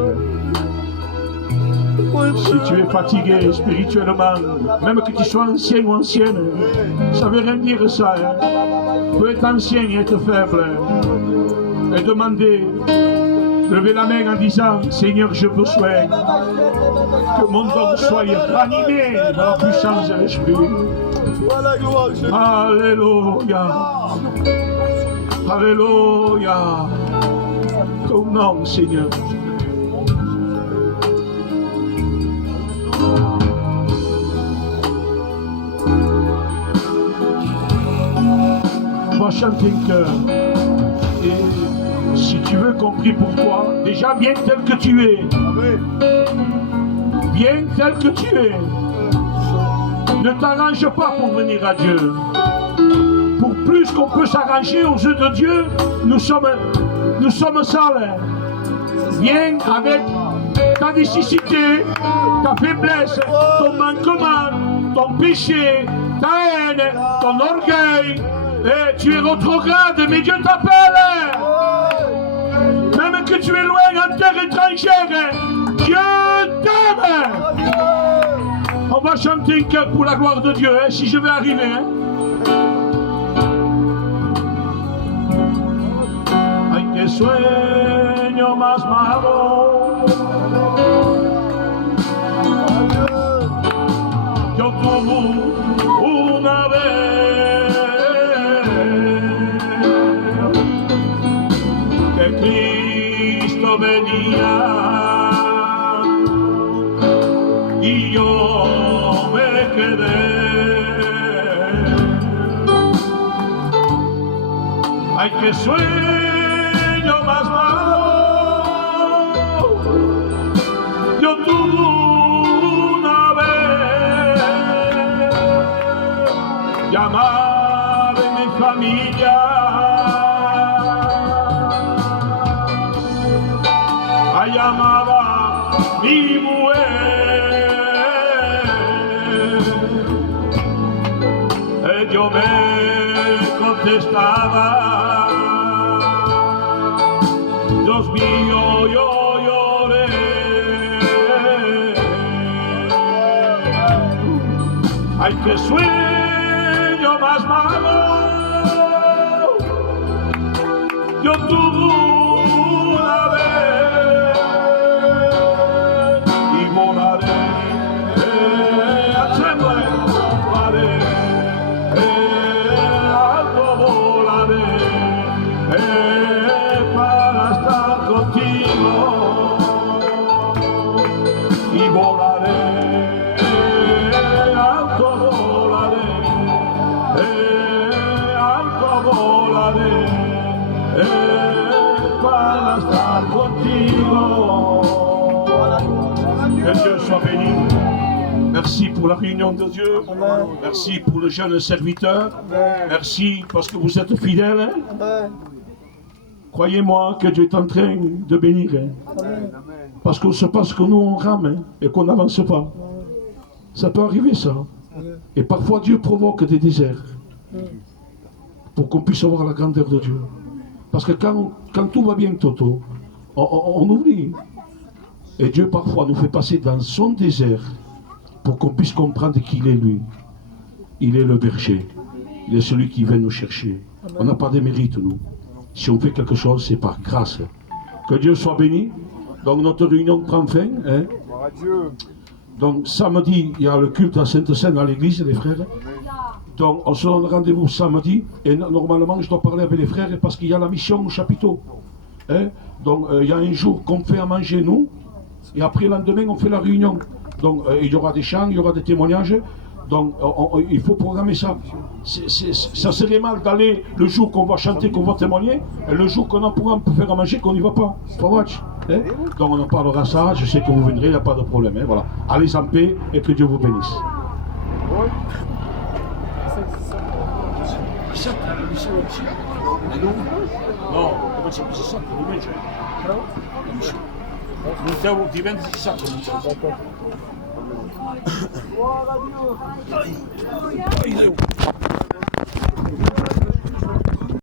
Si tu es fatigué spirituellement, même que tu sois ancien ou ancienne, ça veut rien dire ça. Tu peux être ancien et être faible. Et demander, lever la main en disant, Seigneur, j'ai besoin que mon don soit ranimé dans la puissance de l'Esprit. Alléluia. Alléluia. Ton nom, Seigneur. On va chanter un cœur. Et si tu veux qu'on prie pour toi, déjà viens tel que tu es. Viens tel que tu es. Ne t'arrange pas pour venir à Dieu. Pour plus qu'on peut s'arranger aux yeux de Dieu, nous sommes sales. Viens avec ta nécessité, ta faiblesse, ton manquement, ton péché, ta haine, ton orgueil. Et tu es rétrograde, mais Dieu t'appelle. Même que tu es loin en terre étrangère, Dieu t'aime. On va chanter un cœur pour la gloire de Dieu, hein, si je vais arriver. Hein. Ay, que sueño más malo. Yo tuve una vez que Cristo venía y yo me quedé. Ay, que sueño más malo. Yo tuve una vez llamar en mi familia. Llamaba mi mujer, yo me contestaba, Dios mío, yo lloré. Ay, qué sueño más malo. Yo tuve una vez y volaré, volaré, alto volaré, para estar contigo y volaré, alto volaré, para estar contigo. Que Dieu soit béni. Merci pour la réunion de Dieu. Amen. Merci pour le jeune serviteur. Amen. Merci parce que vous êtes fidèles. Hein? Croyez-moi que Dieu est en train de bénir. Hein? Parce qu'on se passe que nous on rame hein, et qu'on n'avance pas. Ça peut arriver ça. Et parfois Dieu provoque des déserts pour qu'on puisse voir la grandeur de Dieu. Parce que quand tout va bien, Toto, on oublie. Et Dieu parfois nous fait passer dans son désert pour qu'on puisse comprendre qu'il est lui. Il est le berger. Il est celui qui vient nous chercher. On n'a pas de mérite, nous. Si on fait quelque chose, c'est par grâce. Que Dieu soit béni. Donc notre réunion prend fin. Hein. Donc samedi, il y a le culte à Sainte-Seine à l'église, les frères. Donc, on se donne rendez-vous samedi, et normalement, je dois parler avec les frères parce qu'il y a la mission au chapiteau. Hein? Donc, il y a un jour qu'on fait à manger, nous, et après, le lendemain, on fait la réunion. Donc, il y aura des chants, il y aura des témoignages. Donc, il faut programmer ça. Ça serait mal d'aller le jour qu'on va chanter, qu'on va témoigner, et le jour qu'on a pour faire à manger, qu'on n'y va pas. Hein? Donc, on en parlera ça. Je sais que vous viendrez, il n'y a pas de problème. Hein? Voilà. Allez en paix et que Dieu vous bénisse. No, come si può 60, non c'è. Non stiamo diventa 60. Dai.